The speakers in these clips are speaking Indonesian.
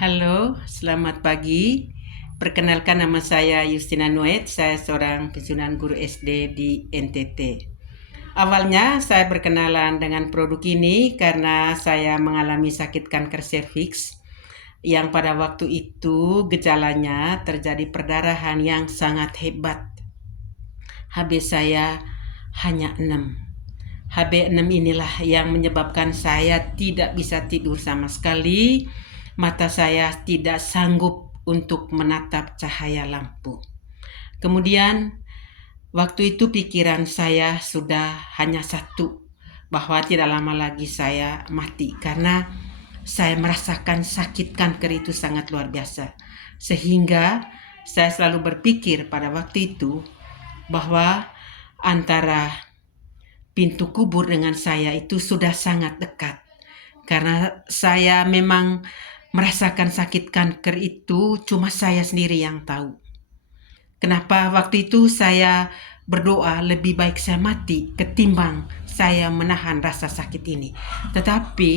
Halo, selamat pagi. Perkenalkan, nama saya Justina Nuet. Saya seorang pensiunan guru SD di NTT. Awalnya saya berkenalan dengan produk ini karena saya mengalami sakit kanker serviks yang pada waktu itu gejalanya terjadi perdarahan yang sangat hebat. HB saya hanya 6. HB6 inilah yang menyebabkan saya tidak bisa tidur sama sekali. Mata saya tidak sanggup untuk menatap cahaya lampu. Kemudian waktu itu pikiran saya sudah hanya satu, bahwa tidak lama lagi saya mati karena saya merasakan sakit kanker itu sangat luar biasa. Sehingga saya selalu berpikir pada waktu itu bahwa antara pintu kubur dengan saya itu sudah sangat dekat. Karena saya memang merasakan sakit kanker itu cuma saya sendiri yang tahu. Kenapa waktu itu saya berdoa lebih baik saya mati ketimbang saya menahan rasa sakit ini. Tetapi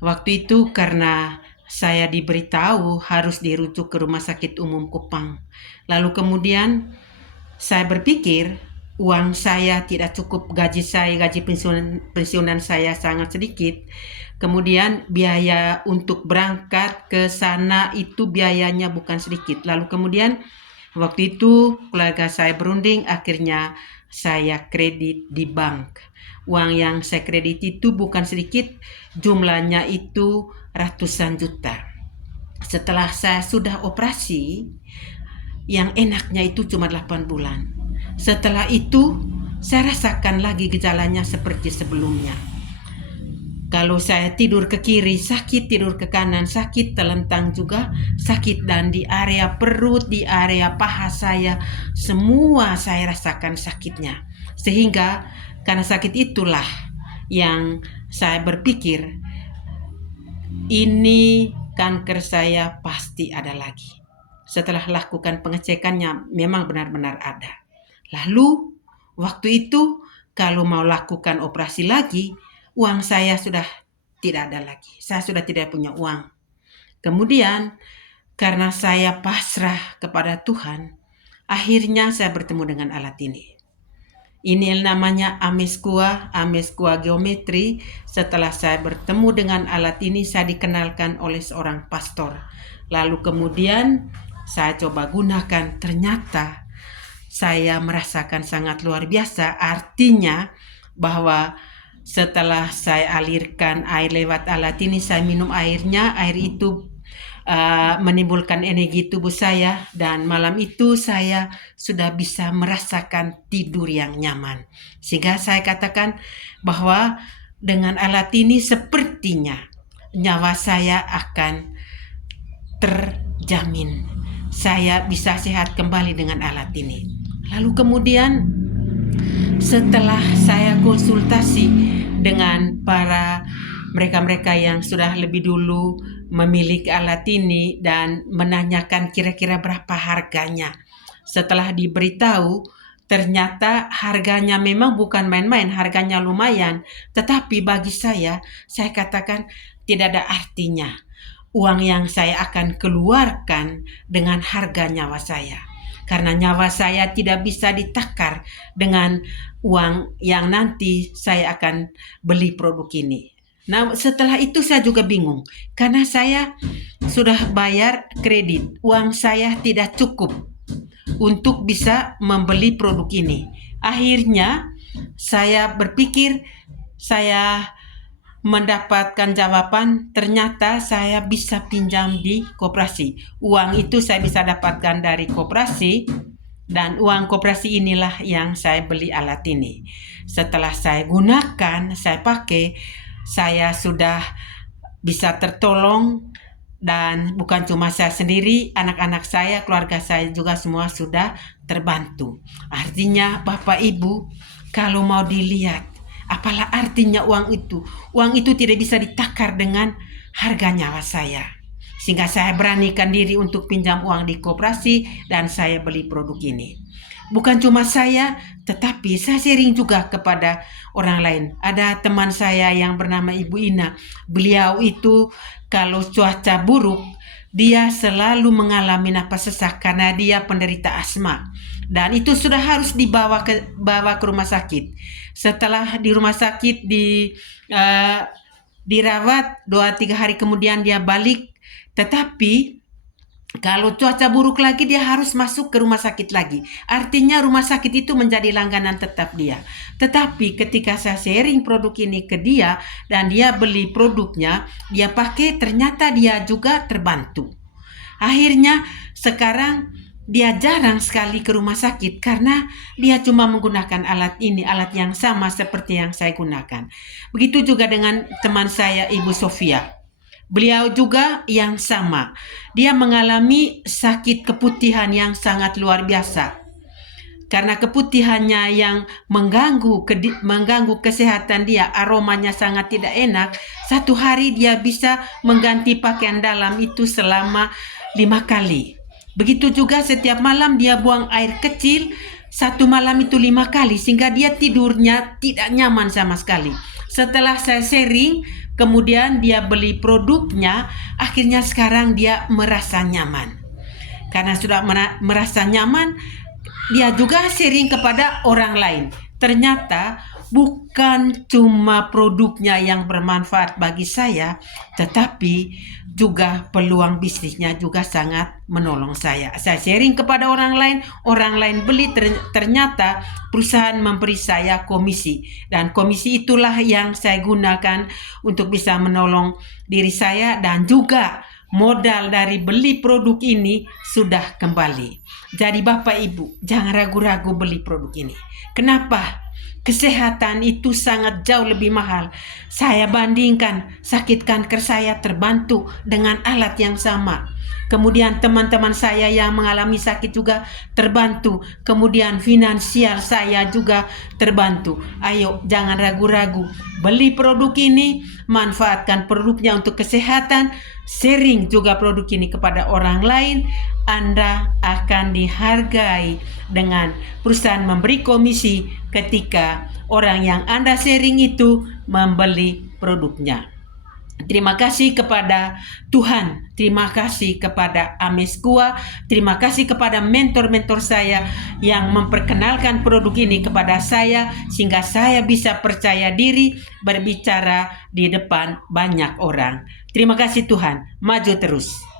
waktu itu karena saya diberitahu harus dirujuk ke Rumah Sakit Umum Kupang. Lalu kemudian saya berpikir uang saya tidak cukup, gaji pensiunan saya sangat sedikit. Kemudian biaya untuk berangkat ke sana itu biayanya bukan sedikit. Lalu kemudian waktu itu keluarga saya berunding, akhirnya saya kredit di bank. Uang yang saya kredit itu bukan sedikit, jumlahnya itu ratusan juta. Setelah saya sudah operasi, yang enaknya itu cuma 8 bulan. Setelah itu, saya rasakan lagi gejalanya seperti sebelumnya. Kalau saya tidur ke kiri sakit, tidur ke kanan sakit, telentang juga sakit, dan di area perut, di area paha saya, semua saya rasakan sakitnya. Sehingga karena sakit itulah yang saya berpikir, ini kanker saya pasti ada lagi. Setelah lakukan pengecekannya memang benar-benar ada. Lalu waktu itu kalau mau lakukan operasi lagi, uang saya sudah tidak ada lagi. Saya sudah tidak punya uang. Kemudian karena saya pasrah kepada Tuhan, akhirnya saya bertemu dengan alat ini. Ini namanya ameskua geometri. Setelah saya bertemu dengan alat ini, saya dikenalkan oleh seorang pastor. Lalu kemudian saya coba gunakan, ternyata saya merasakan sangat luar biasa. Artinya bahwa setelah saya alirkan air lewat alat ini, saya minum airnya, air itu menimbulkan energi tubuh saya, dan malam itu saya sudah bisa merasakan tidur yang nyaman. Sehingga saya katakan bahwa dengan alat ini sepertinya nyawa saya akan terjamin. Saya bisa sehat kembali dengan alat ini. Lalu kemudian setelah saya konsultasi dengan para mereka-mereka yang sudah lebih dulu memiliki alat ini dan menanyakan kira-kira berapa harganya. Setelah diberitahu, ternyata harganya memang bukan main-main, harganya lumayan. Tetapi bagi saya katakan tidak ada artinya uang yang saya akan keluarkan dengan harga nyawa saya. Karena nyawa saya tidak bisa ditakar dengan uang yang nanti saya akan beli produk ini. Nah, setelah itu saya juga bingung, karena saya sudah bayar kredit, uang saya tidak cukup untuk bisa membeli produk ini. Akhirnya saya berpikir, saya mendapatkan jawaban, ternyata saya bisa pinjam di koperasi. Uang itu saya bisa dapatkan dari koperasi, dan uang koperasi inilah yang saya beli alat ini. Setelah saya gunakan, saya pakai, saya sudah bisa tertolong, dan bukan cuma saya sendiri, anak-anak saya, keluarga saya juga semua sudah terbantu. Artinya Bapak Ibu, kalau mau dilihat, apalah artinya uang itu? Uang itu tidak bisa ditakar dengan harga nyawa saya. Sehingga saya beranikan diri untuk pinjam uang di koperasi dan saya beli produk ini. bukan cuma saya, tetapi saya sharing juga kepada orang lain. Ada teman saya yang bernama Ibu Ina. Beliau itu kalau cuaca buruk, dia selalu mengalami napas sesak karena dia penderita asma. Dan itu sudah harus bawa ke rumah sakit. Setelah di rumah sakit dirawat 2-3 hari kemudian dia balik. Tetapi kalau cuaca buruk lagi dia harus masuk ke rumah sakit lagi. Artinya rumah sakit itu menjadi langganan tetap dia. Tetapi ketika saya sharing produk ini ke dia dan dia beli produknya, dia pakai, ternyata dia juga terbantu. Akhirnya sekarang dia jarang sekali ke rumah sakit karena dia cuma menggunakan alat yang sama seperti yang saya gunakan. Begitu juga dengan teman saya Ibu Sofia. Beliau juga yang sama. Dia mengalami sakit keputihan yang sangat luar biasa. Karena keputihannya yang mengganggu kesehatan dia, aromanya sangat tidak enak. Satu hari dia bisa mengganti pakaian dalam itu selama 5 kali. Begitu juga setiap malam dia buang air kecil, satu malam itu 5 kali, sehingga dia tidurnya tidak nyaman sama sekali. Setelah saya sharing, kemudian dia beli produknya, akhirnya sekarang dia merasa nyaman. Karena sudah merasa nyaman, dia juga sharing kepada orang lain. Ternyata bukan cuma produknya yang bermanfaat bagi saya, tetapi juga peluang bisnisnya juga sangat menolong saya. Saya sharing kepada orang lain beli, ternyata perusahaan memberi saya komisi. Dan komisi itulah yang saya gunakan untuk bisa menolong diri saya, dan juga modal dari beli produk ini sudah kembali. Jadi Bapak Ibu, jangan ragu-ragu beli produk ini. Kenapa? Kesehatan itu sangat jauh lebih mahal. Saya bandingkan, sakit kanker saya terbantu dengan alat yang sama. Kemudian teman-teman saya yang mengalami sakit juga terbantu. Kemudian finansial saya juga terbantu. Ayo, jangan ragu-ragu. Beli produk ini, manfaatkan produknya untuk kesehatan, sharing juga produk ini kepada orang lain. Anda akan dihargai dengan perusahaan memberi komisi ketika orang yang Anda sharing itu membeli produknya. Terima kasih kepada Tuhan, terima kasih kepada Ameskua, terima kasih kepada mentor-mentor saya yang memperkenalkan produk ini kepada saya, sehingga saya bisa percaya diri berbicara di depan banyak orang. Terima kasih Tuhan, maju terus.